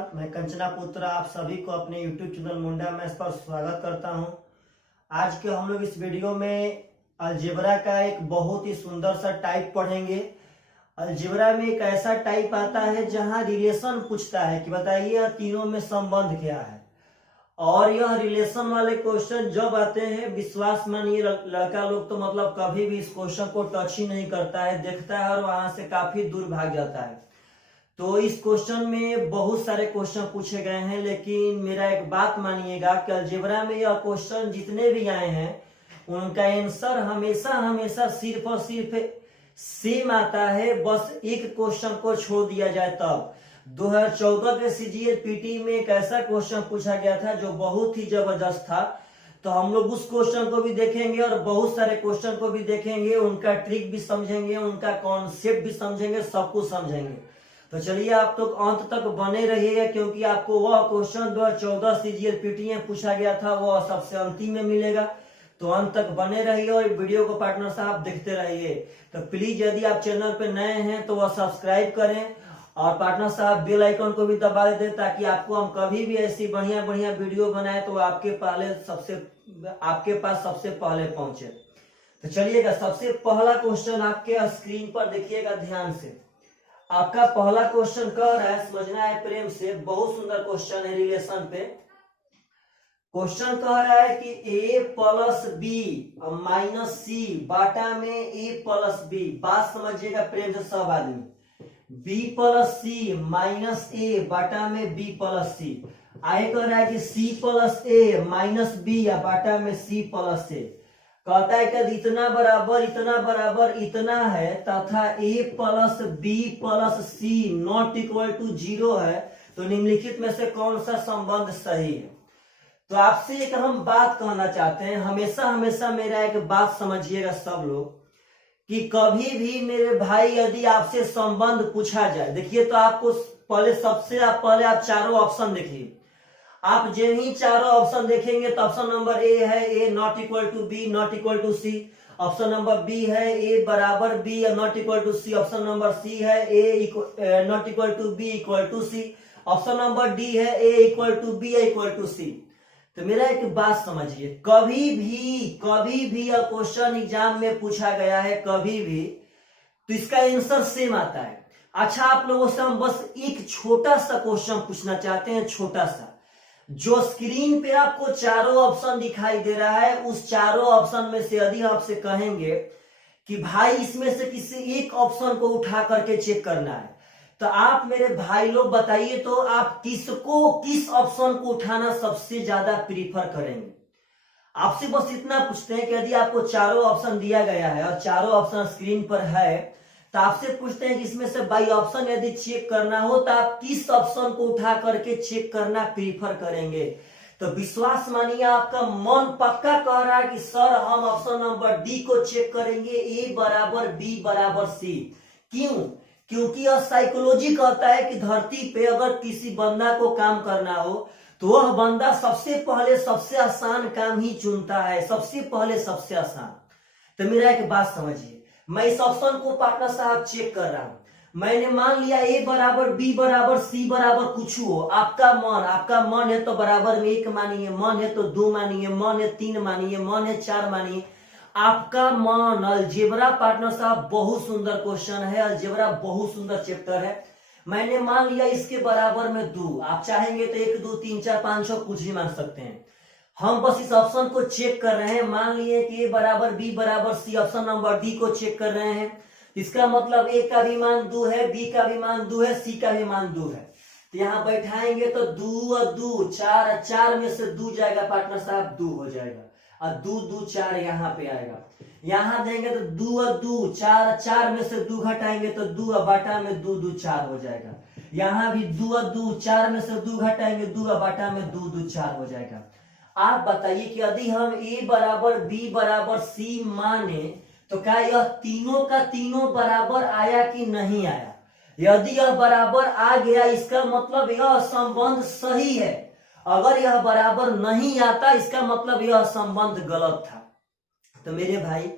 नमस्कार, मैं कंचना पुत्र आप सभी को अपने YouTube चैनल मुंडा मैथ्स पर स्वागत करता हूं। आज के हम लोग इस वीडियो में अलजेब्रा का एक बहुत ही सुंदर सा टाइप पढ़ेंगे। अलजेब्रा में एक ऐसा टाइप आता है जहां रिलेशन पूछता है कि बताइए यह तीनों में संबंध क्या है। और यह रिलेशन वाले क्वेश्चन जब आते हैं, विश्वास मानिए लड़का लोग तो मतलब कभी भी इस क्वेश्चन को टच ही नहीं करता है, देखता है और वहां से काफी दूर भाग जाता है। तो इस क्वेश्चन में बहुत सारे क्वेश्चन पूछे गए हैं, लेकिन मेरा एक बात मानिएगा कि अलजेब्रा में यह क्वेश्चन जितने भी आए हैं उनका आंसर हमेशा हमेशा सिर्फ और सिर्फ सेम आता है। बस एक क्वेश्चन को छोड़ दिया जाए तब 2014 के सीजीएल पीटी में एक ऐसा क्वेश्चन पूछा गया था जो बहुत ही जबरदस्त था। तो हम लोग उस क्वेश्चन को भी देखेंगे और बहुत सारे क्वेश्चन को भी देखेंगे, उनका ट्रिक भी समझेंगे, उनका कॉन्सेप्ट भी समझेंगे, सब कुछ समझेंगे। तो चलिए आप तो अंत तक बने रहिएगा, क्योंकि आपको वह क्वेश्चन 2014 सीजीएल पीटी में पूछा गया था वह सबसे अंतिम में मिलेगा। तो अंत तक बने रहिए और वीडियो को पार्टनर साहब देखते रहिए। तो प्लीज यदि आप चैनल पे नए हैं तो वह सब्सक्राइब करें और पार्टनर साहब बेल आइकन को भी दबा दें, ताकि आपको हम कभी भी ऐसी बढ़िया बढ़िया वीडियो बनाए तो आपके पास सबसे पहले पहुंचे। तो चलिएगा, सबसे पहला क्वेश्चन आपके स्क्रीन पर देखिएगा ध्यान से। आपका पहला क्वेश्चन कह रहा है, समझना है प्रेम से, बहुत सुंदर क्वेश्चन है रिलेशन पे। क्वेश्चन कह रहा है कि a प्लस बी माइनस सी बाटा में a प्लस बी। बात समझिएगा प्रेम से सब आदमी। b plus C minus a बाटा में b प्लस सी। आगे कह रहा है कि c plus a minus b या बाटा में c प्लस a। कहता है कि इतना बराबर इतना है तथा a plus b plus C not equal to 0 है, तो निम्नलिखित में से कौन सा संबंध सही है। तो आपसे एक हम बात कहना चाहते हैं, हमेशा हमेशा मेरा एक बात समझिएगा सब लोग, कि कभी भी मेरे भाई यदि आपसे संबंध पूछा जाए, देखिए तो आपको पहले आप चारों ऑप्शन देखिए। आप जो ही चारों ऑप्शन देखेंगे तो ऑप्शन नंबर ए है A not equal to B not equal to C. Option number B है ए बराबर B not equal to C. Option number C है A not equal to B equal to C. Option number D है A equal to B equal to C. तो मेरा एक बात समझिए, कभी भी यह क्वेश्चन एग्जाम में पूछा गया है, कभी भी, तो इसका आंसर सेम आता है। अच्छा, आप लोगों से हम बस एक छोटा सा क्वेश्चन पूछना चाहते हैं, छोटा सा। जो स्क्रीन पे आपको चारों ऑप्शन दिखाई दे रहा है, उस चारों ऑप्शन में से यदि आपसे कहेंगे कि भाई इसमें से किसी एक ऑप्शन को उठा करके चेक करना है, तो आप मेरे भाई लोग बताइए तो आप किस ऑप्शन को उठाना सबसे ज्यादा प्रीफर करेंगे। आपसे बस इतना पूछते हैं कि यदि आपको चारों ऑप्शन दिया गया है और चारों ऑप्शन स्क्रीन पर है, तो आपसे पूछते हैं कि इसमें से बाई ऑप्शन यदि चेक करना हो तो आप किस ऑप्शन को उठा करके चेक करना प्रीफर करेंगे। तो विश्वास मानिए आपका मन पक्का कह रहा है कि सर हम ऑप्शन नंबर डी को चेक करेंगे, ए बराबर बी बराबर सी। क्यों? क्योंकि यह साइकोलॉजी कहता है कि धरती पे अगर किसी बंदा को काम करना हो तो वह बंदा सबसे पहले सबसे आसान काम ही चुनता है, सबसे पहले सबसे आसान। तो मेरा एक बात समझिए, मैं इस ऑप्शन को पार्टनर साहब चेक कर रहा हूं। मैंने मान लिया ए बराबर बी बराबर सी बराबर कुछ हो, आपका मन है तो बराबर में 1 मानिए, मन है तो 2 मानिए, मन है 3 मानिए, मन है 4 मानिए, आपका मन। अलजेब्रा पार्टनर साहब बहुत सुंदर क्वेश्चन है, अलजेब्रा बहुत सुंदर चैप्टर है। मैंने मान लिया इसके बराबर में 2, आप चाहेंगे तो 1 2 3 4 5 6 कुछ भी मान सकते हैं। हम बस इस ऑप्शन को चेक कर रहे हैं, मान लिए कि ए बराबर बी बराबर सी, ऑप्शन नंबर डी को चेक कर रहे हैं। इसका मतलब ए का भी मान 2 है, बी का भी मान 2 है, सी का भी मान 2 है। तो यहाँ बैठाएंगे तो 2 और 2 4 में से 2 जाएगा पार्टनर साहब, 2 हो जाएगा और 2 2 4 यहाँ पे आएगा। यहाँ देंगे तो 2 और 2 4 में से 2 घटाएंगे तो 2 और बाटा में 2 2 4 हो जाएगा। यहाँ भी 2 और 2 4 में से 2 घटाएंगे 2 और बाटा में 2 2 4 हो जाएगा। आप बताइए कि यदि हम ए बराबर बी बराबर सी माने तो क्या यह तीनों का तीनों बराबर आया कि नहीं आया। यदि यह बराबर आ गया इसका मतलब यह संबंध सही है, अगर यह बराबर नहीं आता इसका मतलब यह संबंध गलत था। तो मेरे भाई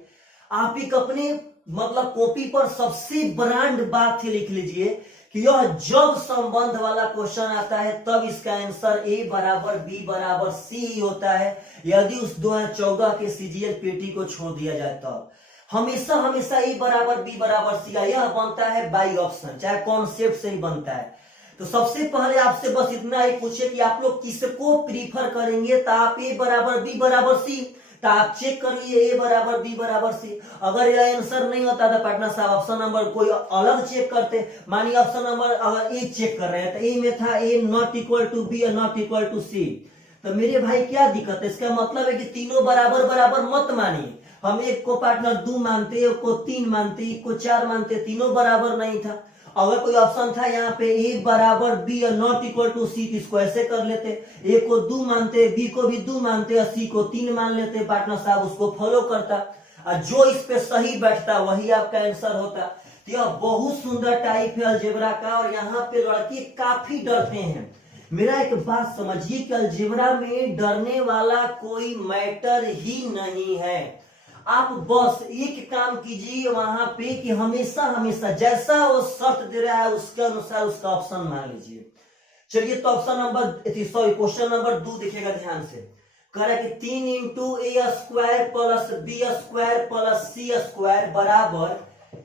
आप एक अपने मतलब कॉपी पर सबसे ब्रांड बात लिख लीजिए कि यह जब संबंध वाला क्वेश्चन आता है तब इसका आंसर ए बराबर बी बराबर सी ही होता है, यदि उस 2014 के सीजीएल पेटी को छोड़ दिया जाए तब हमेशा हमेशा ए बराबर बी बराबर सी का यह बनता है बाई ऑप्शन, चाहे कॉन्सेप्ट से ही बनता है। तो सबसे पहले आपसे बस इतना ही पूछे कि आप लोग किसको प्रीफर करेंगे, तो आप ए बराबर बी बराबर सी, तो आप चेक करिए ए बराबर बी बराबर सी। अगर यह आंसर नहीं होता था पार्टनर साहब ऑप्शन नंबर कोई अलग चेक करते, मानिए ऑप्शन नंबर अगर ए चेक कर रहे हैं तो ए में था ए नॉट इक्वल टू बी और नॉट इक्वल टू सी, तो मेरे भाई क्या दिक्कत है? इसका मतलब है कि तीनों बराबर बराबर मत मानिए, हम एक को पार्टनर 2 मानते, एक को 3 मानते, एक को 4 मानते, तीनों बराबर नहीं था। अगर कोई ऑप्शन था यहाँ पे ए बराबर बी और नॉट इक्वल टू सी, इसको ऐसे कर लेते, ए को 2 मानते, बी को भी 2 मानते और सी को 3 मान लेते, पार्टनर साहब उसको फॉलो करता और जो इस पे सही बैठता वही आपका आंसर होता। तो यह बहुत सुंदर टाइप है अलजेब्रा का, और यहाँ पे लड़के काफी डरते हैं। मेरा एक बात समझिए कि अलजेब्रा में डरने वाला कोई मैटर ही नहीं है। आप बस एक काम कीजिए वहां पे कि हमेशा हमेशा जैसा वो शर्त दे रहा है उसके अनुसार उसका ऑप्शन मान लीजिए। चलिए तो option number sorry question number 2 देखिएगा ध्यान से, कह रहा है कि 3 into A square plus B square plus C square बराबर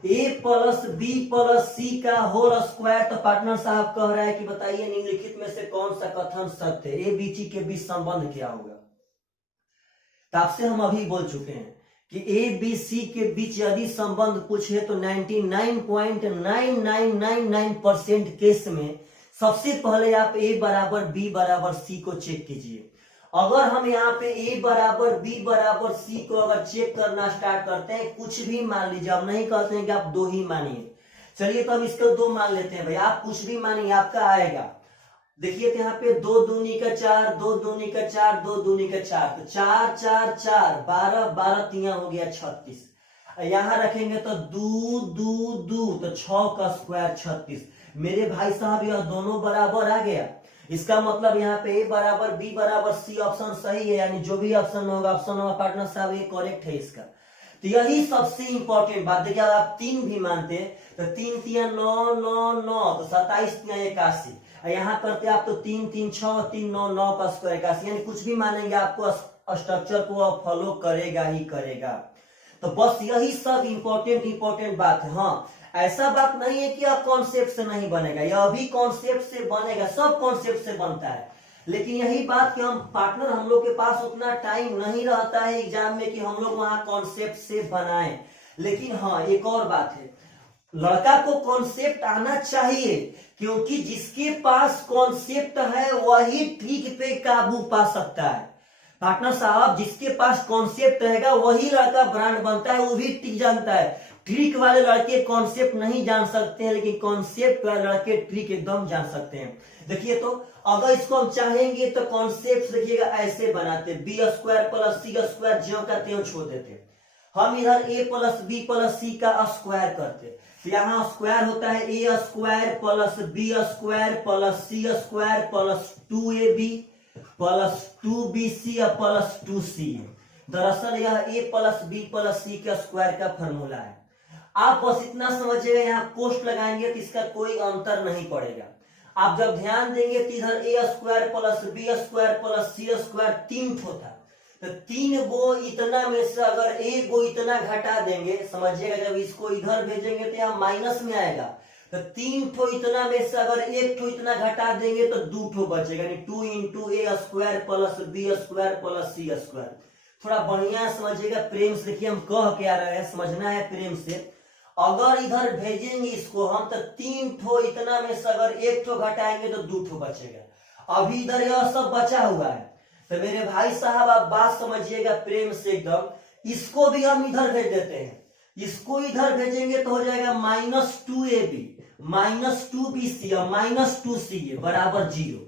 A plus B plus C का होल स्क्वायर। तो पार्टनर साहब कह रहा है कि बताइए निम्नलिखित में से कौन सा कथन सत्य है, ए बी सी के बीच संबंध क्या होगा? तो आपसे हम अभी बोल चुके हैं कि ए बी सी के बीच यदि संबंध पूछे तो 99.9999% केस में सबसे पहले आप ए बराबर बी बराबर सी को चेक कीजिए। अगर हम यहाँ पे ए बराबर बी बराबर सी को अगर चेक करना स्टार्ट करते हैं, कुछ भी मान लीजिए, आप नहीं कहते हैं कि आप 2 ही मानिए, चलिए तो हम इसको 2 मान लेते हैं भाई, आप कुछ भी मानिए आपका आएगा। देखिए तो यहाँ पे 2 दूनी का 4, 2 दूनी का 4, 2 दूनी का 4, तो 4 4 4 12 12 तिया हो गया 36। यहाँ रखेंगे तो 2 2 2 तो 6 का स्क्वायर 36। मेरे भाई साहब यह दोनों बराबर आ गया, इसका मतलब यहाँ पे ए बराबर बी बराबर सी ऑप्शन सही है, यानी जो भी ऑप्शन होगा ऑप्शन होगा पार्टनर साहब ये करेक्ट है इसका। तो यही सबसे इंपॉर्टेंट बात। देखिए आप 3 भी मानते तो 3 तिया 9 9 9 तो 27 तिया 81, यहाँ करते आप तो 3 3 6 3 9 9 का स्क्वायर 81, यानी कुछ भी मानेंगे आपको स्ट्रक्चर को फॉलो करेगा ही करेगा। तो बस यही सब इंपॉर्टेंट बात है। हाँ, ऐसा बात नहीं है कि अब कॉन्सेप्ट से नहीं बनेगा, यह भी कॉन्सेप्ट से बनेगा, सब कॉन्सेप्ट से बनता है। लेकिन यही बात कि हम पार्टनर हम लोग के पास उतना टाइम नहीं रहता है एग्जाम में कि हम लोग वहां कॉन्सेप्ट से बनाएं। लेकिन हाँ एक और बात है, लड़का को कॉन्सेप्ट आना चाहिए, क्योंकि जिसके पास कॉन्सेप्ट है वही ट्रिक पे काबू पा सकता है। पार्टनर साहब जिसके पास कॉन्सेप्ट रहेगा वही लड़का ब्रांड बनता है, वो भी ट्रिक जानता है। ट्रिक वाले लड़के कॉन्सेप्ट नहीं जान सकते हैं, लेकिन कॉन्सेप्ट वाले लड़के ट्रिक एकदम जान सकते हैं। देखिए तो अगर इसको हम चाहेंगे तो कॉन्सेप्ट देखिएगा ऐसे बनाते, B square plus C square ज्यों का त्यों छोड़ देते, हम इधर A plus B plus C का स्क्वायर करते, तो यहाँ स्क्वायर होता है A square plus B square plus C square plus 2ab plus 2bc plus 2c। दरअसल यह A plus B plus C का स्क्वायर का फॉर्मूला है। आप बस इतना समझिएगा, यहाँ कोष्ट लगाएंगे तो इसका कोई अंतर नहीं पड़ेगा। आप जब ध्यान देंगे तो इधर A square plus B square plus C square 3 होता, तो 3 गो इतना में से अगर 1 गो इतना घटा देंगे, समझिएगा जब इसको इधर भेजेंगे तो यहाँ माइनस में आएगा, तो 3 ठो इतना में से अगर 1 ठो इतना घटा देंगे तो 2 ठो बचेगा, यानी 2 into A square plus B square plus C square. थोड़ा बढ़िया समझिएगा, प्रेम से देखिए हम कह क्या रहे हैं, समझना है प्रेम से। अगर इधर भेजेंगे इसको हम तो 3 ठो इतना में से अगर 1 ठो घटाएंगे तो 2 ठो बचेगा। अभी इधर यह सब बचा हुआ है, तो मेरे भाई साहब आप बात समझिएगा प्रेम से एकदम। इसको भी हम इधर भेज देते हैं, इसको इधर भेजेंगे तो हो जाएगा -2ab -2bc और -2ca बराबर 0।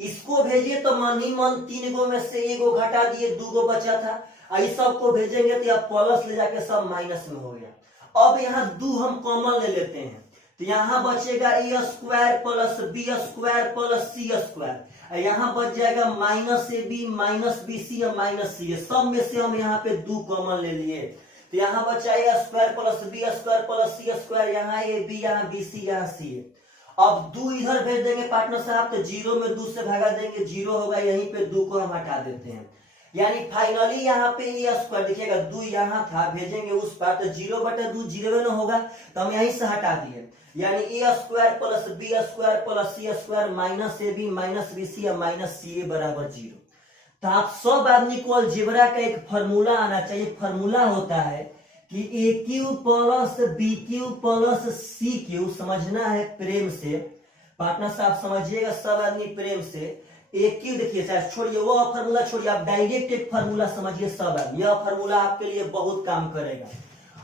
इसको भेजिए तो मन ही मन 3 गो में से 1 गो घटा दिए, 2 गो बचा था, इस सब को भेजेंगे तो यह प्लस ले जाके सब माइनस में हो गया। अब यहाँ 2 हम कॉमन ले लेते हैं, तो यहाँ बचेगा A square plus B square plus C square, यहाँ बच जाएगा -ab -bc और -ca। सब में से हम यहाँ पे 2 कॉमन ले लिए, तो यहाँ बचा a square plus b square plus c square, यहाँ a b, यहाँ b c, यहाँ c है। अब 2 इधर भेज देंगे पार्टनर साहब, तो 0 में 2 से भागा देंगे, 0 होगा, यहीं पे 2 को हम हटा देते हैं। यानी फाइनली यहाँ पे a स्क्वायर देखिएगा 2 यहाँ था, भेजेंगे उस पार, तो 0/2 0 में होगा, तो हम यहीं से हटा दिए। यानी a square plus b square plus c square minus ab minus bc या माइनस ca बराबर 0। तो आप सब आदमी को अलजेब्रा का एक फॉर्मूला आना चाहिए। फॉर्मूला होता है कि A cube plus B cube plus C cube, समझना है प्रेम से पार्टनर साहब, समझिएगा सब आदमी प्रेम से। ए क्यू देखिए, छोड़िए वो फॉर्मूला छोड़िए, आप डायरेक्ट एक फॉर्मूला समझिए सब आदमी, यह फॉर्मूला आपके लिए बहुत काम करेगा।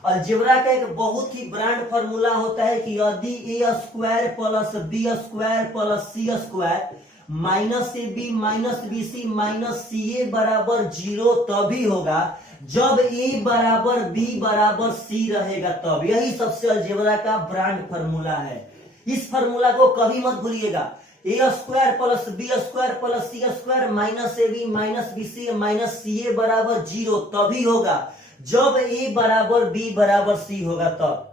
अलजेब्रा का एक बहुत ही ब्रांड फॉर्मूला होता है कि यदि A square plus B square plus C square minus A B minus B C minus C A बराबर 0 तभी होगा जब ए बराबर बी बराबर सी रहेगा तब। यही सबसे अलजेब्रा का ब्रांड फॉर्मूला है। इस फॉर्मूला को कभी मत भूलिएगा। A square plus B square plus C square minus A B minus B C minus C A बराबर 0 तभी होगा जब ए बराबर बी बराबर सी होगा तब।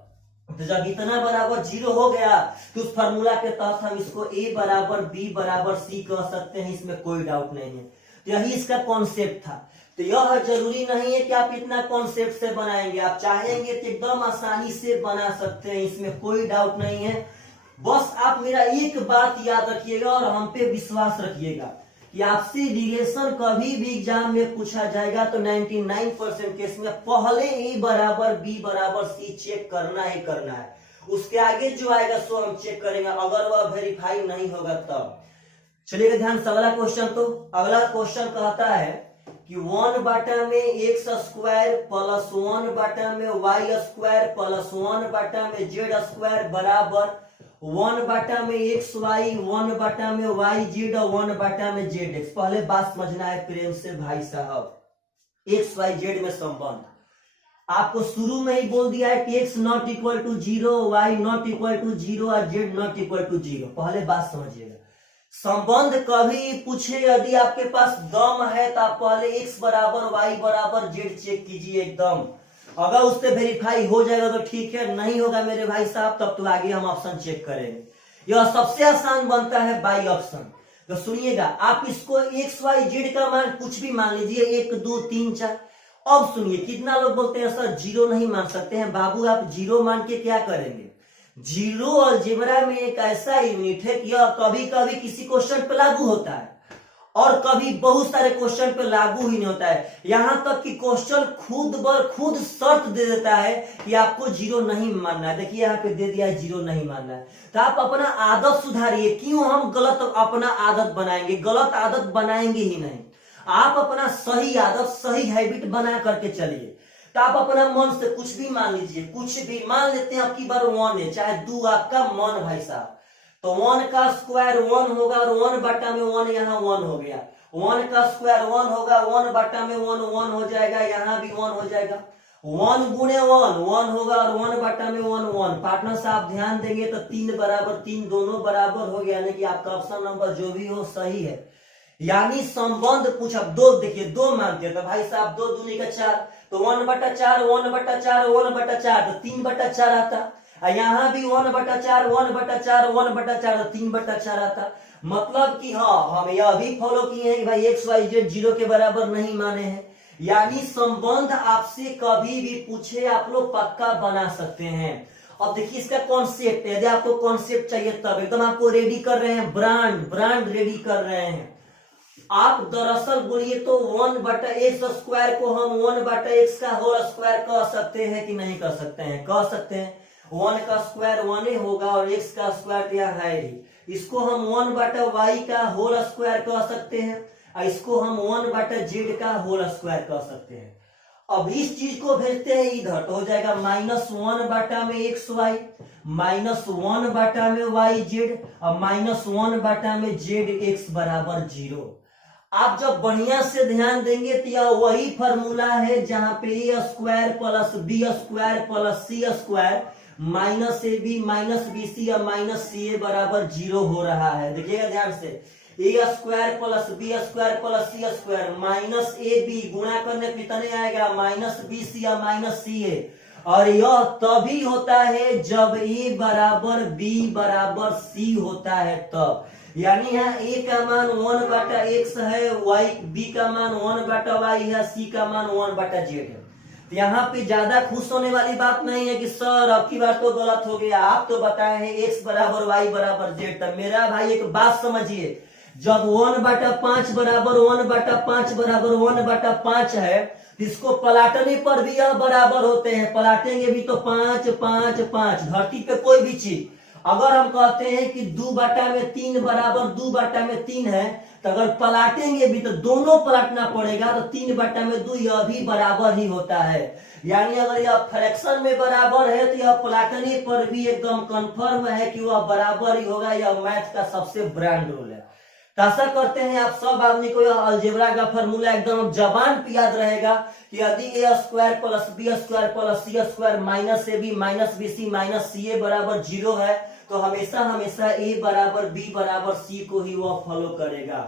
तो जब इतना बराबर 0 हो गया तो उस फार्मूला के तहत हम इसको a बराबर b बराबर c कह सकते हैं, इसमें कोई डाउट नहीं है। तो यही इसका कॉन्सेप्ट था। तो यह जरूरी नहीं है कि आप इतना कॉन्सेप्ट से बनाएंगे, आप चाहेंगे तो एकदम आसानी से बना सकते हैं, इसमें कोई डाउट नहीं है। बस आप मेरा एक बात याद रखिएगा और हम पे विश्वास रखिएगा कि आपसे रिलेशन कभी भी एग्जाम में पूछा जाएगा तो 99% केस में पहले ए बराबर बी बराबर सी चेक करना ही करना है। उसके आगे जो आएगा सो हम चेक करेंगे, अगर वह वेरीफाई नहीं होगा तब। चलिएगा ध्यान से अगला क्वेश्चन। तो अगला क्वेश्चन कहता है कि 1/में एक्स स्क्वायर प्लस 1/में वाई स्क्वायर प्लस 1/में जेड स्क्वायर बराबर 1/में एक्स वाई 1/में वाई जेड और 1/में जेड एक्स। पहले बात समझना है प्रेम से भाई साहब, एक्स वाई जेड में संबंध आपको शुरू में ही बोल दिया है कि X not equal to 0, Y not equal to 0 और जेड नॉट इक्वल टू 0। पहले बात समझिएगा, संबंध कभी पूछे यदि आपके पास दम है तो आप पहले एक्स बराबर वाई बराबर जेड चेक कीजिए एकदम। अगर उससे वेरीफाई हो जाएगा तो ठीक है, नहीं होगा मेरे भाई साहब तब तो आगे हम ऑप्शन चेक करेंगे। यह सबसे आसान बनता है बाई ऑप्शन। तो सुनिएगा, आप इसको एक्स वाई जेड का मान कुछ भी मान लीजिए, 1 2 3 4। अब सुनिए, कितना लोग बोलते हैं सर 0 नहीं मान सकते हैं। बाबू आप 0 मान के क्या करेंगे? 0 अलजेब्रा में एक ऐसा यूनिट है कि यह कभी कभी किसी क्वेश्चन पे लागू होता है और कभी बहुत सारे क्वेश्चन पे लागू ही नहीं होता है। यहां तक कि क्वेश्चन खुद शर्त दे देता है कि आपको 0 नहीं मानना है। देखिए यहाँ पे दे दिया है 0 नहीं मानना है। तो आप अपना आदत सुधारिए। क्यों हम गलत अपना आदत बनाएंगे? गलत आदत बनाएंगे ही नहीं। आप अपना सही आदत सही हैबिट बना करके चलिए। तो आप अपना मन से कुछ भी मान लीजिए, कुछ भी मान लेते हैं। आपकी बार 1 है चाहे 2, आपका मन भाई साहब। तो 1 का स्क्वायर 1 होगा और 1/में 1 यहाँ 1 हो गया। 1 का स्क्वायर 1 होगा, 1/में 1 1 हो जाएगा, यहाँ भी 1 हो जाएगा। 1 गुणे 1 1 होगा और 1/में 1 1। पार्टनर साहब ध्यान देंगे तो 3 बराबर 3 दोनों बराबर हो गया, यानी कि आपका ऑप्शन नंबर जो भी हो सही है। यानी संबंध पूछा 2, देखिए 2 मानते हैं तो भाई साहब 2 दूनी का 4, तो 1/4 1/4 1/4 तो 3/4 आता। यहाँ भी 1/4 1/4 1/4 तो 3/4 आता। मतलब कि हाँ, हम यह भी फॉलो किए हैं कि भाई एक्स वाई जेड 0 के बराबर नहीं माने हैं। यानी संबंध आपसे कभी भी पूछे आप लोग पक्का बना सकते हैं। अब देखिए इसका कॉन्सेप्ट, यदि आपको कॉन्सेप्ट चाहिए तब एकदम आपको रेडी कर रहे हैं, ब्रांड रेडी कर रहे हैं। आप दरअसल बोलिए तो 1/x स्क्वायर को हम 1/x का होल स्क्वायर कह सकते हैं कि नहीं कह सकते हैं? कह सकते हैं। 1 का स्क्वायर 1 ही होगा और x का स्क्वायर यहाँ है ही। इसको हम 1/y का होल स्क्वायर कह सकते हैं और इसको हम 1/z का होल स्क्वायर कह सकते हैं। अब इस चीज को भेजते हैं इधर तो हो जाएगा -1/में xy माइनस 1/में yz और -1/में zx बराबर 0। आप जब बढ़िया से ध्यान देंगे तो यह वही फॉर्मूला है जहां पे a square plus b square plus c square minus ab minus bc और माइनस ca बराबर 0 हो रहा है। देखिएगा ध्यान से, A square plus B square plus C square minus A B गुणा करने पे कितने आएगा माइनस बी सी या माइनस सी ए। और यह तभी होता है जब ए बराबर बी बराबर सी होता है तब। यानी यहाँ ए का मान 1/x है, वाई बी का मान 1/y है, सी का मान 1/z है। तो यहाँ पे ज्यादा खुश होने वाली बात नहीं है कि सर अब की बार तो गलत हो गया, आप तो बताए हैं x बराबर y बराबर z। तो मेरा भाई एक बात समझिए, जब 1/5 बराबर 1/5 बराबर 1/5 है, इसको पलाटने पर भी यह बराबर होते हैं, पलाटेंगे भी तो 5 5 5। धरती पे कोई भी चीज अगर हम कहते हैं कि 2/3 बराबर 2/3 है, तो अगर पलाटेंगे भी तो दोनों पलटना पड़ेगा, तो 3/2 यह भी बराबर ही होता है। यानी अगर यह फ्रैक्शन में बराबर है तो यह पलाटने पर भी एकदम कंफर्म है कि वह बराबर ही होगा। यह मैथ का सबसे ब्रांड रूल है। तो आशा करते हैं आप सब आदमी को यह अलजेब्रा का फॉर्मूला एकदम जबान पे याद रहेगा कि यदि A square plus B square plus C square minus A B minus B C minus C A बराबर 0 है, तो हमेशा हमेशा ए बराबर बी बराबर सी को ही वह फॉलो करेगा।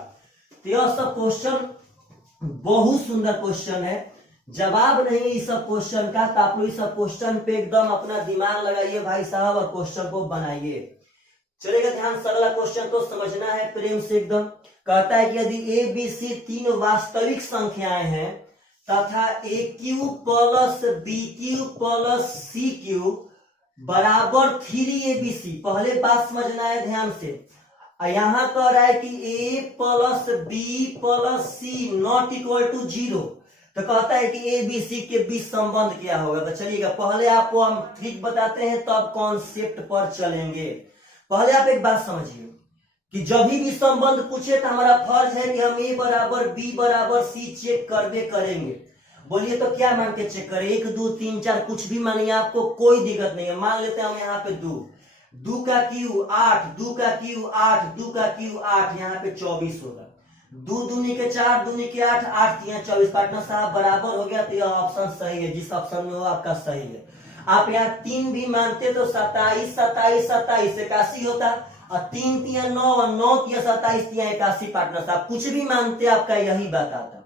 तो यह सब क्वेश्चन बहुत सुंदर क्वेश्चन है, जवाब नहीं इस सब क्वेश्चन का। तो आप लोग इस सब क्वेश्चन पे एकदम अपना दिमाग लगाइए भाई साहब और क्वेश्चन को बनाइए। चलेगा ध्यान से, अगला क्वेश्चन तो समझना है प्रेम से एकदम। कहता है कि यदि ए बी सी 3 वास्तविक संख्याएं हैं तथा A cube plus B cube plus C cube बराबर 3abc। पहले बात समझना है ध्यान से। यहां कह रहा है कि a plus B plus C not equal to 0। तो कहता है कि ए बी सी के बीच संबंध क्या होगा। तो चलिएगा पहले आपको हम ट्रिक बताते हैं तब कॉन्सेप्ट पर चलेंगे। पहले आप एक बात समझिए कि जब भी संबंध पूछे तो हमारा फर्ज है कि हम ए बराबर बी बराबर सी चेक करबे करेंगे। बोलिए तो क्या मान के चेक करें, 1 2 3 4 कुछ भी मानिए, आपको कोई दिक्कत नहीं है। मान लेते हैं हम यहाँ पे 2 का क्यू 8, 2 का क्यू 8, 2 का क्यू 8, यहाँ पे 24 होगा। 2 दूनी के 4, दूनी के 8, 8 यहाँ 24। पार्टनर साहब बराबर हो गया। तो यह ऑप्शन सही है, जिस ऑप्शन में हो आपका सही है। आप यहाँ 3 भी मानते तो 27 27 27 81 होता, और 3 3 9 और 9 27 81। पार्टनर साहब कुछ भी मानते आपका यही बात आता।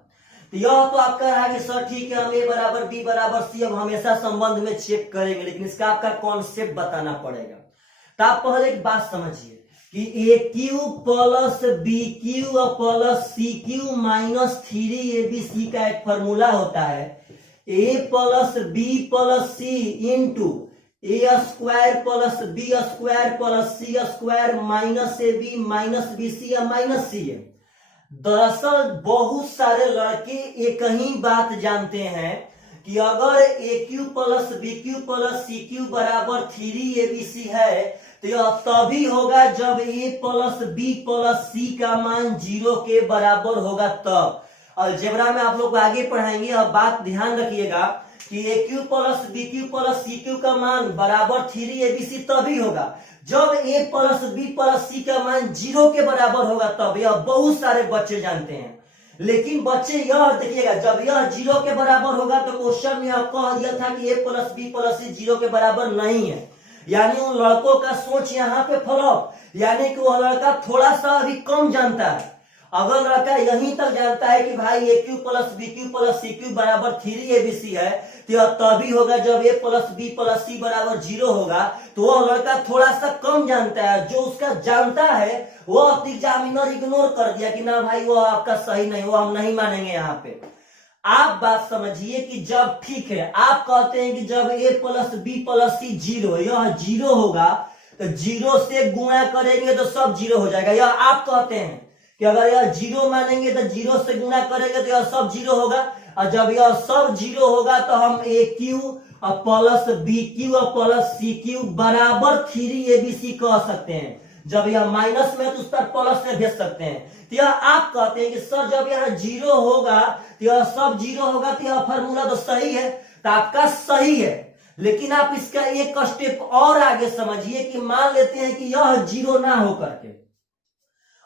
तो यह तो आपका रहा कि सर ठीक है हम ए बराबर बी बराबर सी अब हमेशा संबंध में चेक करेंगे, लेकिन इसका आपका कॉन्सेप्ट बताना पड़ेगा। तो आप पहले एक बात समझिए कि A cube plus B cube plus C cube minus 3abc का एक फॉर्मूला होता है, A plus B plus C into A square plus B square plus C square minus A B minus B C या minus सी है। दरअसल बहुत सारे लड़के एक ही बात जानते हैं कि अगर A cube plus B cube plus C cube बराबर 3abc है तो यह तभी होगा जब A plus B plus C का मान 0 के बराबर होगा। तब अलजेब्रा में आप लोग को आगे पढ़ाएंगे। अब बात ध्यान रखिएगा कि A cube plus B cube plus C cube का मान बराबर 3abc तभी होगा जब A plus B plus C का मान 0 के बराबर होगा। तब यह बहुत सारे बच्चे जानते हैं, लेकिन बच्चे यह देखिएगा जब यह 0 के बराबर होगा तो क्वेश्चन में कह दिया था कि ए प्लस बी प्लस सी 0 के बराबर नहीं है। यानी उन लड़कों का सोच यहाँ पे फ्लॉप, यानी कि वह लड़का थोड़ा सा अभी कम जानता है। अगर लड़का यहीं तक जानता है कि भाई A cube plus B cube plus C cube बराबर 3abc है तो यह तभी होगा जब A plus B plus C बराबर 0 होगा। तो वह लड़का थोड़ा सा कम जानता है, जो उसका जानता है वह एग्जामिनर इग्नोर कर दिया कि ना भाई वो आपका सही नहीं, वो हम नहीं मानेंगे। यहाँ पे आप बात समझिए कि जब ठीक है आप कहते हैं कि जब ए प्लस बी प्लस सी 0 यह 0 होगा तो 0 से गुणा करेंगे तो सब 0 हो जाएगा। यह आप कहते हैं कि अगर यह 0 मानेंगे तो 0 से गुणा करेंगे तो यह सब 0 होगा, और जब यह सब 0 होगा तो हम A cube plus B cube plus C cube बराबर 3abc कह सकते हैं। जब यह माइनस में तो उस पर प्लस में भेज सकते हैं। तो यह आप कहते हैं कि सर जब यह 0 होगा तो यह सब 0 होगा, तो यह फॉर्मूला तो सही है। तो आपका सही है, लेकिन आप इसका एक स्टेप और आगे समझिए कि मान लेते हैं कि यह 0 ना होकर के,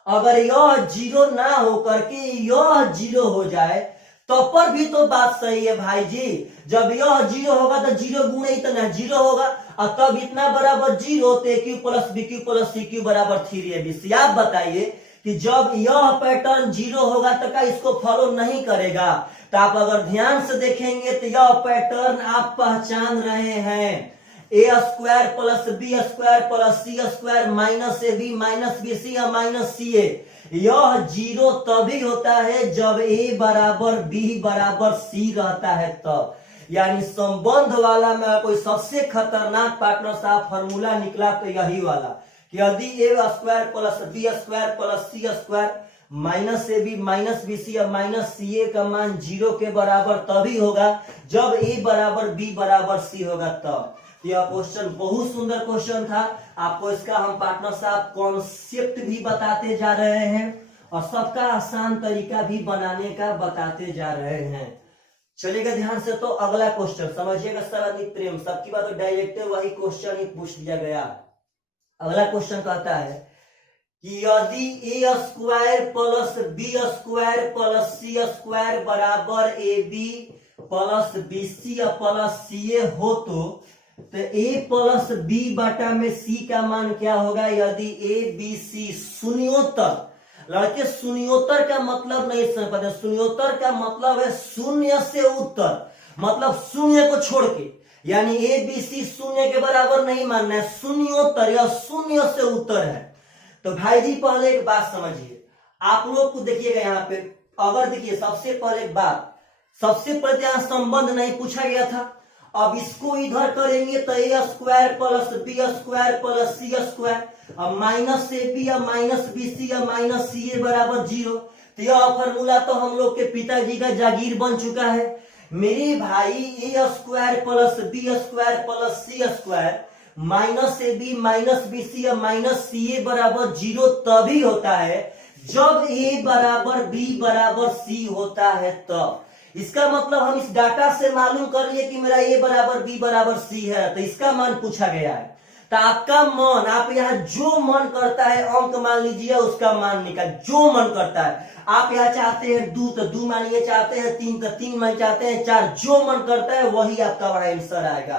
अगर यह 0 ना होकर के यह 0 हो जाए तो पर भी तो बात सही है भाई जी। जब यह 0 होगा तो 0 गुणे इतना 0 होगा, और तब इतना बराबर 0 तो A cube plus B cube plus C cube बराबर 3abc। आप बताइए कि जब यह पैटर्न 0 होगा तो क्या इसको फॉलो नहीं करेगा। तो आप अगर ध्यान से देखेंगे तो यह पैटर्न आप पहचान रहे हैं, A square plus B square plus C square minus A B minus B C या माइनस सी ए। यह 0 तभी होता है जब ए बराबर बी बराबर सी रहता है तब। यानी संबंध वाला में कोई सबसे खतरनाक पार्टनर साहब फॉर्मूला निकला तो यही वाला, कि यदि A square plus B square plus C square minus A B minus B C या माइनस सी ए का मान 0 के बराबर तभी होगा जब ए बराबर बी बराबर सी होगा तब। यह क्वेश्चन बहुत सुंदर क्वेश्चन था। आपको इसका हम पार्टनर साहब कॉन्सेप्ट भी बताते जा रहे हैं और सबका आसान तरीका भी बनाने का बताते जा रहे हैं। चलिएगा ध्यान से, तो अगला क्वेश्चन समझिएगा सर प्रेम, सबकी बात डायरेक्ट वही क्वेश्चन ही पूछ लिया गया। अगला क्वेश्चन कहता है कि यदि A square plus B square plus C square बराबर A B plus B C plus C A हो तो ए प्लस बी बटा में सी का मान क्या होगा। यदि ए बी सी शून्योत्तर, लड़के शून्योत्तर का मतलब नहीं समझ पाते, शून्योत्तर का मतलब है शून्य से उत्तर, मतलब शून्य को छोड़ के, यानी ए बी सी शून्य के बराबर नहीं मानना है, शून्योत्तर या शून्य से उत्तर है। तो भाई जी पहले एक बात समझिए, आप लोग को देखिएगा यहाँ पे, अगर देखिए सबसे पहले बात, सबसे पहले यहाँ संबंध नहीं पूछा गया था। अब इसको इधर करेंगे तो A square plus B square plus C square, अब माइनस ए बी या माइनस बी सी या माइनस सी ए बराबर 0। तो यह फॉर्मूला तो हम लोग के पिताजी का जागीर बन चुका है। मेरे भाई A square plus B square plus C square minus A B minus B C या माइनस सी ए बराबर 0 तभी होता है जब ए बराबर बी बराबर सी होता है तब। इसका मतलब हम इस डाटा से मालूम कर लिए कि मेरा ए बराबर बी बराबर सी है, तो इसका मान पूछा गया है। तो आपका मन, आप यहाँ जो मन करता है अंक मान लीजिए, उसका मान निकाल, जो मन करता है। आप यहाँ चाहते हैं 2 तो 2 मानिए, चाहते हैं 3 तो 3 मान, चाहते हैं 4, जो मन करता है वही आपका वहां आंसर आएगा।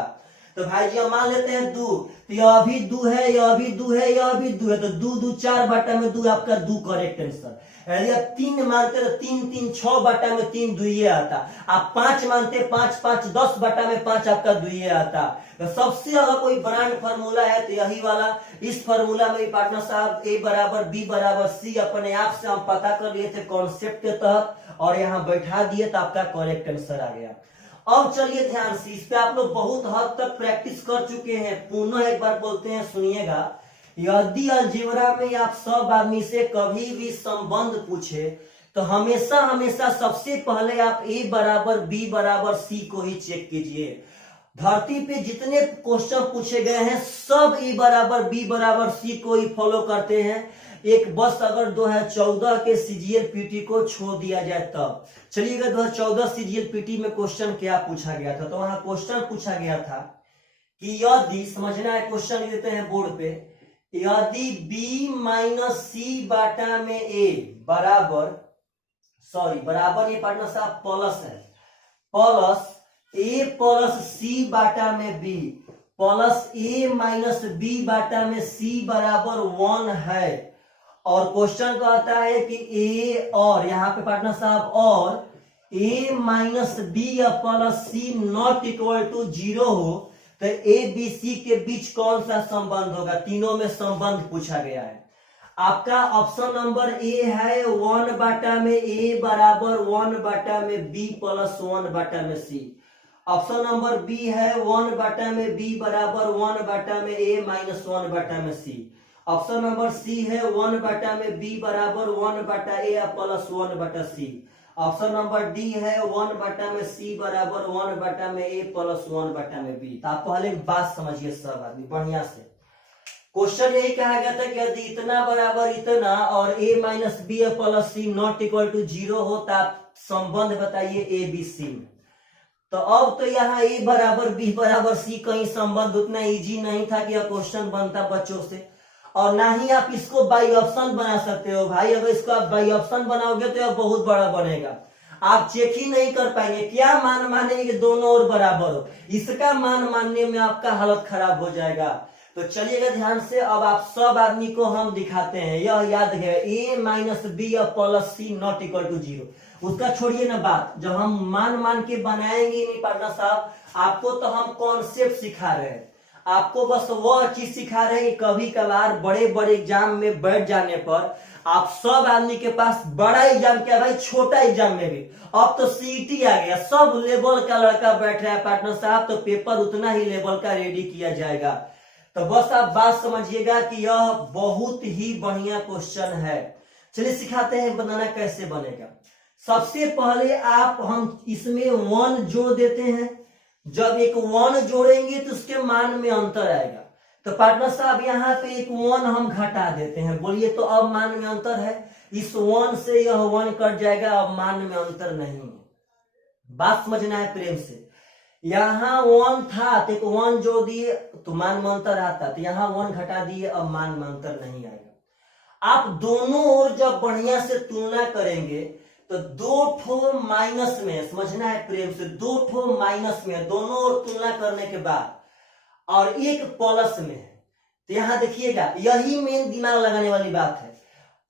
तो भाई जी हम मान लेते हैं 2, तो यह भी 2 है, यह भी 2 है, यह भी 2 है, तो 2 2 4 बटा में 2 आपका 2 करेक्ट आंसर। यदि आप 3 मानते तो 3 3 6 बटा में 3 दुइये आता। आप 5 मानते 5 5 10 बटा में 5 आपका दुइये आता। तो सबसे अगर कोई ब्रांड फार्मूला है तो यही वाला। इस फार्मूला में पार्टनर साहब ए बराबर बी बराबर सी अपने आप से हम पता कर लिए थे कॉन्सेप्ट के तहत, और यहाँ बैठा दिए तो आपका करेक्ट आंसर आ गया। अब चलिए ध्यान से, इस पे आप लोग बहुत हद तक प्रैक्टिस कर चुके हैं। पुनः एक बार बोलते हैं, सुनिएगा। यदि अलजेब्रा में आप सब आदमी से कभी भी संबंध पूछे तो हमेशा हमेशा सबसे पहले आप ए बराबर बी बराबर सी को ही चेक कीजिए। धरती पे जितने क्वेश्चन पूछे गए हैं सब ए बराबर बी बराबर सी को ही फॉलो करते हैं। एक बस अगर 2014 के सीजीएल पीटी को छोड़ दिया जाए तब। चलिएगा 2014 सीजीएल पीटी में क्वेश्चन क्या पूछा गया था। तो वहां क्वेश्चन पूछा गया था कि यदि, समझना है क्वेश्चन देते हैं बोर्ड पे, यदि b माइनस सी बाटा में a बराबर, सॉरी बराबर, ये पार्टनर साहब प्लस है, प्लस a प्लस सी बाटा में b plus a minus b बाटा में c बराबर 1 है। और क्वेश्चन कहता है कि a और, यहाँ पे पार्टनर साहब, और a minus B plus C not equal to 0 हो तो ए बी सी के बीच कौन सा संबंध होगा। तीनों में संबंध पूछा गया है। आपका ऑप्शन नंबर ए है 1 बटा में ए बराबर 1 बटा में बी प्लस 1 बटा में सी। ऑप्शन नंबर बी है 1 बटा में बी बराबर 1 बटा में ए माइनस 1 बटा में सी। ऑप्शन नंबर सी है 1 बटा में बी बराबर 1 बटा ए प्लस 1 बटा सी। ऑप्शन नंबर डी है 1 बटा में सी बराबर 1 बटा में ए प्लस 1 बटा में बी। तो आप पहले बात समझिए सब आदमी बढ़िया से। क्वेश्चन यही कहा गया था कि यदि इतना बराबर इतना और a minus B plus C not equal to 0 हो तो आप संबंध बताइए ए बी सी में। तो अब तो यहाँ a बराबर बी बराबर सी कहीं संबंध उतना इजी नहीं था कि यह क्वेश्चन बनता बच्चों से, और ना ही आप इसको बाई ऑप्शन बना सकते हो। भाई अगर इसको आप बाई ऑप्शन बनाओगे तो यह बहुत बड़ा बनेगा, आप चेक ही नहीं कर पाएंगे। क्या मान मानेंगे कि दोनों और बराबर हो, इसका मान मानने में आपका हालत खराब हो जाएगा। तो चलिएगा ध्यान से, अब आप सब आदमी को हम दिखाते हैं, यह याद रखिएगा A minus B plus C not equal to 0। उसका छोड़िए ना बात, जब हम मान के बनाएंगे नहीं पार्टनर साहब, आपको तो हम कॉन्सेप्ट सिखा रहे हैं, आपको बस वह चीज सिखा रहे हैं कि कभी कभार बड़े बड़े एग्जाम में बैठ जाने पर आप सब आदमी के पास बड़ा एग्जाम क्या भाई, छोटा एग्जाम में भी अब तो सीईटी आ गया, सब लेवल का लड़का बैठ रहा है पार्टनर साहब, तो पेपर उतना ही लेवल का रेडी किया जाएगा। तो बस आप बात समझिएगा कि यह बहुत ही बढ़िया क्वेश्चन है। चलिए सिखाते हैं बनाना कैसे बनेगा। सबसे पहले हम इसमें 1 जोड़ देते हैं, जब एक 1 जोड़ेंगे तो उसके मान में अंतर आएगा। तो पार्टनर साहब यहाँ पे एक 1 हम घटा देते हैं, बोलिए तो अब मान में अंतर है, इस 1 से यह 1 कट जाएगा, अब मान में अंतर नहीं है। बात समझना है प्रेम से, यहाँ 1 था तो एक 1 जोड़ दिए तो मान में अंतर आता, तो यहाँ 1 घटा दिए, अब मान में अंतर नहीं आएगा। आप दोनों ओर जब बढ़िया से तुलना करेंगे तो 2 ठो माइनस में, समझना है प्रेम से, 2 ठो माइनस में, दोनों ओर तुलना करने के बाद और एक प्लस में है, तो यहां देखिएगा यही मेन दिमाग लगाने वाली बात है।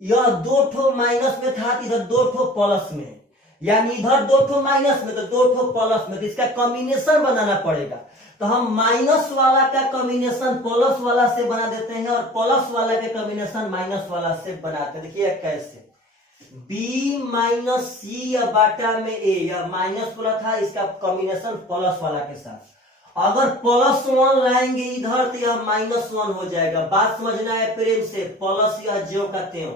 यह 2 ठो माइनस में था, इधर 2 ठो प्लस में है, यानी इधर 2 ठो माइनस में तो 2 ठो प्लस में, तो इसका कॉम्बिनेशन बनाना पड़ेगा। तो हम माइनस वाला का कॉम्बिनेशन प्लस वाला से बना देते हैं और प्लस वाला का कॉम्बिनेशन माइनस वाला से बनाते हैं। देखिए कैसे, b माइनस सी या बाटा में a, या माइनस वाला था, इसका कॉम्बिनेशन प्लस वाला के साथ, अगर +1 लाएंगे इधर तो यह -1 हो जाएगा। बात समझना है प्रेम से, प्लस या ज्यों का त्यों,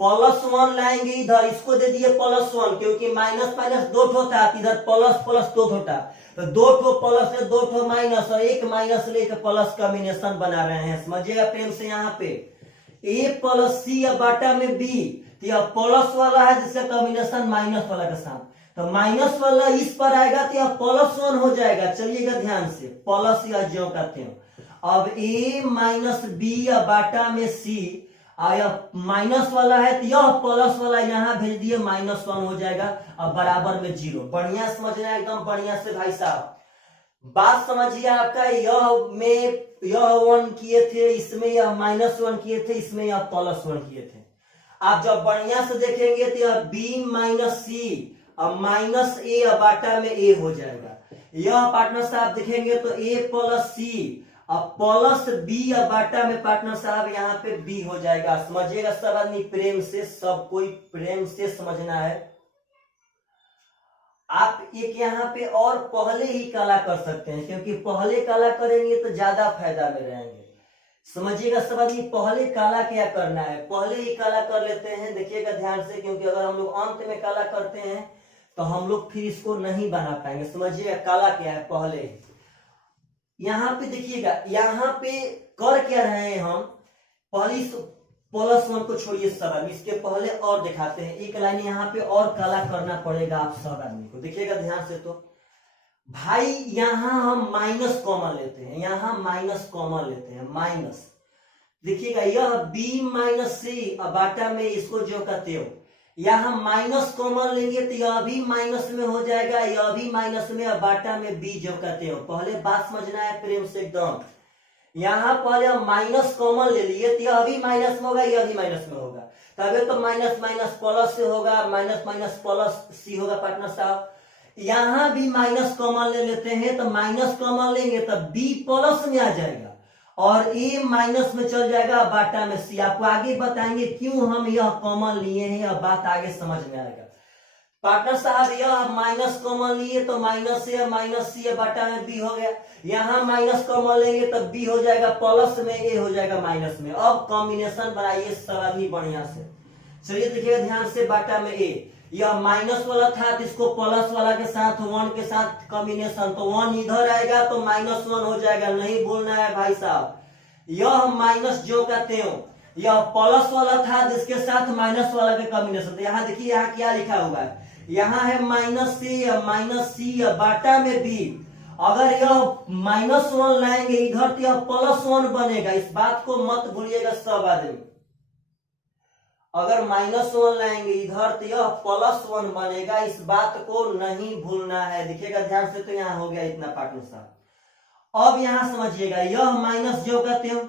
+1 लाएंगे इधर, इसको दे दिए +1, क्योंकि माइनस माइनस 2 ठो था, इधर प्लस प्लस 2 ठो था, तो 2 ठो प्लस है 2 ठो माइनस, और एक माइनस लेकर प्लस कॉम्बिनेशन बना रहे हैं। समझिएगा प्रेम से, यहाँ पे a प्लस सी या बाटा में b, तो यह प्लस वाला है जिसका कॉम्बिनेशन माइनस वाला के साथ, तो माइनस वाला इस पर आएगा तो यह +1 हो जाएगा। चलिएगा ध्यान से, प्लस या ज्यों का त्यों। अब a माइनस बी या बाटा में c, आया माइनस वाला है तो यह प्लस वाला यहाँ भेज दिए, -1 हो जाएगा, अब बराबर में 0। बढ़िया समझना है, एकदम बढ़िया से भाई साहब, बात समझिए। आपका यह 1 किए थे, इसमें यह -1 किए थे, इसमें यह +1 किए थे। आप जब बढ़िया से देखेंगे तो यह b माइनस सी, अब माइनस ए बाटा में a हो जाएगा। यह पार्टनर साहब देखेंगे तो a प्लस सी, अब प्लस b बाटा में पार्टनर साहब यहाँ पे b हो जाएगा। समझिएगा सब आदमी प्रेम से, सब कोई प्रेम से समझना है। आप एक यहाँ पे और पहले ही काला कर सकते हैं, क्योंकि पहले काला करेंगे तो ज्यादा फायदा में रहेंगे। समझिएगा सब आदमी, पहले काला क्या करना है, पहले ही काला कर लेते हैं। देखिएगा ध्यान से, क्योंकि अगर हम लोग अंत में काला करते हैं तो हम लोग फिर इसको नहीं बना पाएंगे। समझिएगा काला क्या है पहले। यहाँ पे देखिएगा, यहाँ पे कर क्या रहे हैं हम, पहले +1 को छोड़िए सब आदमी, इसके पहले और दिखाते हैं, एक लाइन यहाँ पे और काला करना पड़ेगा आप सब आदमी को। देखिएगा ध्यान से, तो भाई यहाँ हम माइनस कॉमन लेते हैं, यहाँ माइनस कॉमन लेते हैं, माइनस। देखिएगा यह b माइनस सी बाटा में, इसको जो कहते हो, यहाँ माइनस कॉमन लेंगे तो यह भी माइनस में हो जाएगा, यह भी माइनस में, बाटा में b जो कहते हो। पहले बात समझना है प्रेम से एकदम, यहाँ पहले हम माइनस कॉमन ले लिए तो यह भी माइनस में होगा, यह भी माइनस में होगा, तभी तो माइनस माइनस प्लस से होगा, माइनस माइनस प्लस सी होगा पार्टनर साहब। यहाँ भी माइनस कॉमन ले लेते हैं, तो माइनस कॉमन लेंगे तो b प्लस में आ जाएगा और a माइनस में चल जाएगा, बाटा में c। आपको आगे बताएंगे क्यों हम यह कॉमन लिए हैं, यह बात आगे समझ में आएगा। पार्टनर साहब यह माइनस कॉमन लिए तो माइनस a माइनस c बाटा में b हो गया, यहाँ माइनस कॉमन लेंगे तो b हो जाएगा, प्लस में a हो जाएगा माइनस में। अब कॉम्बिनेशन बनाइए सब आदमी बढ़िया से। चलिए देखिए ध्यान से, बाटा में a, यह माइनस वाला था तो इसको प्लस वाला के साथ 1 के साथ कॉम्बिनेशन, तो 1 इधर आएगा तो -1 हो जाएगा, नहीं भूलना है भाई साहब। यह माइनस जो कहते हो, यह प्लस वाला था जिसके साथ माइनस वाला के कॉम्बिनेशन। तो यहाँ देखिए, यहाँ क्या लिखा हुआ है, यहाँ है माइनस सी बाटा में b। अगर यह -1 लाएंगे इधर तो यह +1 बनेगा, इस बात को मत भूलिएगा सब आदमी। अगर -1 लाएंगे इधर तो यह +1 बनेगा, इस बात को नहीं भूलना है। देखिएगा ध्यान से, तो यहाँ हो गया इतना पार्टनर साहब। अब यहां समझिएगा, यह माइनस जो कहते हो,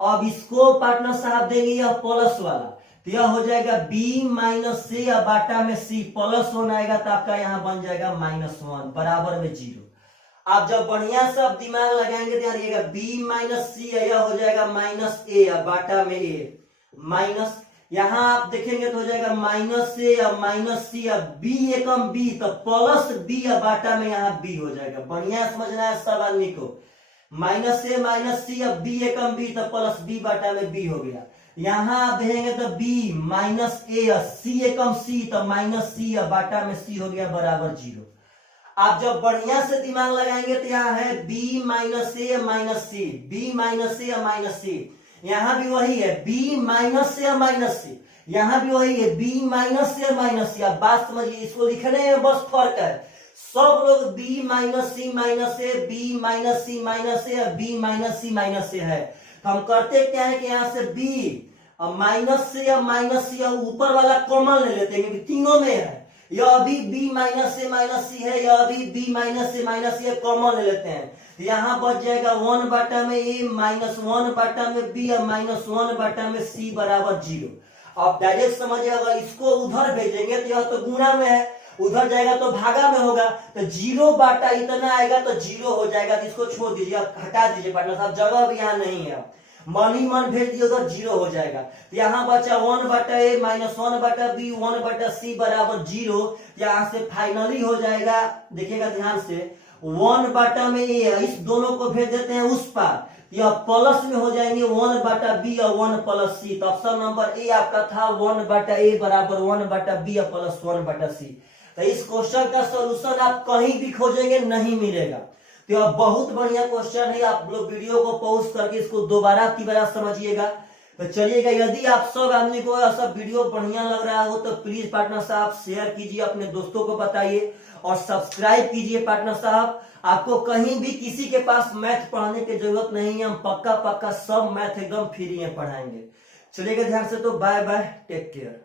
अब इसको पार्टनर साहब देंगे यह प्लस वाला, तो यह हो जाएगा b माइनस c या बाटा में c प्लस 1 आएगा, तो आपका यहाँ बन जाएगा -1 बराबर में 0। आप जब बढ़िया से आप दिमाग लगाएंगे तो यार b माइनस सी है, यह हो जाएगा -a या बाटा में a माइनस, यहाँ आप देखेंगे तो हो जाएगा -a या -c या b एकम b, तो प्लस b या बाटा में यहाँ b हो जाएगा। बढ़िया समझना है सब आदमी को, -a -c या b एकम b, तो प्लस b बाटा में b हो गया। यहाँ आप देखेंगे तो b -a या c एकम c, तो -c या बाटा में c हो गया बराबर 0। आप जब बढ़िया से दिमाग लगाएंगे तो यहाँ है b minus a minus c, b minus a minus c, यहाँ भी वही है b minus a minus c, यहाँ भी वही है b minus a minus c। आप बात समझिए, इसको लिखने में बस फर्क है, सब लोग b minus c minus a, b minus c minus a, b minus c minus a है। तो हम करते क्या है कि यहाँ से b माइनस से या माइनस c ऊपर वाला कॉमन ले लेते हैं, तीनों में है, यह अभी b minus a minus c है, यह अभी b minus a minus c common ले लेते हैं, यहाँ बच जाएगा 1 बाटा में a माइनस 1 बाटा में b और -1 बाटा में c बराबर 0। आप डायरेक्ट समझिए, अगर इसको उधर भेजेंगे तो यह तो गुणा में है, उधर जाएगा तो भागा में होगा, तो 0 बाटा इतना आएगा तो 0 हो जाएगा, तो इसको छोड़ दीजिए, आप हटा दीजिए पार्टनर साहब, जगह भी यहाँ नहीं है, मन ही मन भेज दिए उधर 0 हो जाएगा। तो यहाँ बचा 1 बाटा a minus 1 Bata b 1 Bata c बराबर 0। यहाँ से फाइनली हो जाएगा, देखिएगा ध्यान से, 1 बाटा में a, इस दोनों को भेज देते हैं उस पार, यह प्लस में हो जाएंगे 1 बाटा b और 1 प्लस c। तो ऑप्शन नंबर ए आपका था 1 बाटा a बराबर 1 बाटा b और प्लस 1 बाटा c। तो इस क्वेश्चन का सोल्यूशन आप कहीं भी खोजेंगे नहीं मिलेगा। तो यह बहुत बढ़िया क्वेश्चन है, आप लोग वीडियो को पॉज करके इसको दोबारा तीबारा समझिएगा। तो चलिएगा, यदि आप सब आदमी को यह सब वीडियो बढ़िया लग रहा हो तो प्लीज पार्टनर साहब शेयर कीजिए, अपने दोस्तों को बताइए और सब्सक्राइब कीजिए पार्टनर साहब। आपको कहीं भी किसी के पास मैथ पढ़ाने की जरूरत नहीं है, हम पक्का सब मैथ एकदम फ्री में पढ़ाएंगे। चलिएगा ध्यान से, तो बाय बाय, टेक केयर।